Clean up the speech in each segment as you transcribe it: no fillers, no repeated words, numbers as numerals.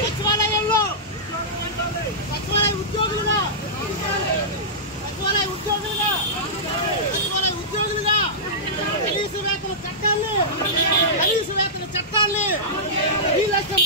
సచివాలయంలో సచివాలయ ఉద్యోగులుగా కనీస వేతన చట్టాన్ని వీళ్ళకి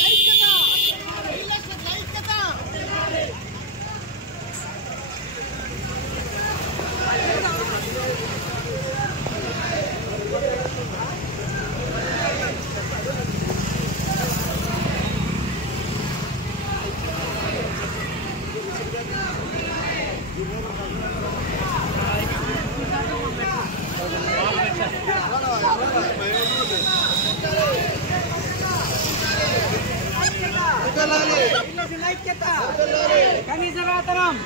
ఐక్యత కనీస వేతనం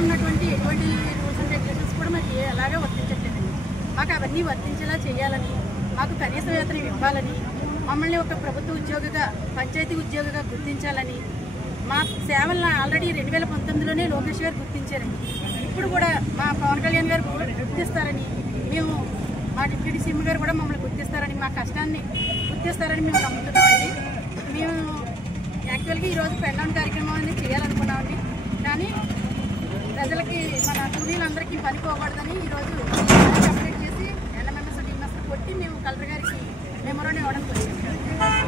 ఉన్నటువంటి ఎటువంటి రూల్స్ అండ్ రెగ్యులేషన్స్ కూడా మాకు అలాగే వర్తించట్లేదండి. మాకు అవన్నీ వర్తించేలా చేయాలని, మాకు కనీస వేతనం ఇవ్వాలని, మమ్మల్ని ఒక ప్రభుత్వ ఉద్యోగిగా పంచాయతీ ఉద్యోగిగా గుర్తించాలని, మా సేవలను ఆల్రెడీ 2019లోనే లోకేష్ గారు గుర్తించారండి. ఇప్పుడు కూడా మా పవన్ కళ్యాణ్ గారు గుర్తిస్తారని, మేము మా డిప్యూటీ సీఎం గారు కూడా మమ్మల్ని గుర్తిస్తారని, మా కష్టాన్ని గుర్తిస్తారని మేము నమ్ముతున్నామండి. మేము యాక్చువల్గా ఈరోజు పెళ్ళాం కార్యక్రమం అనేది చేయాలనుకున్నామండి. కానీ ప్రజలకి మన కూలీలందరికీ పని పోకూడదని ఈరోజు కంప్లీట్ చేసి ఎల్ఎంఎంఎస్ డిఎంఎస్ కొట్టి మేము కలెక్టర్ గారికి మెమోరాండం ఇవ్వడం జరిగింది.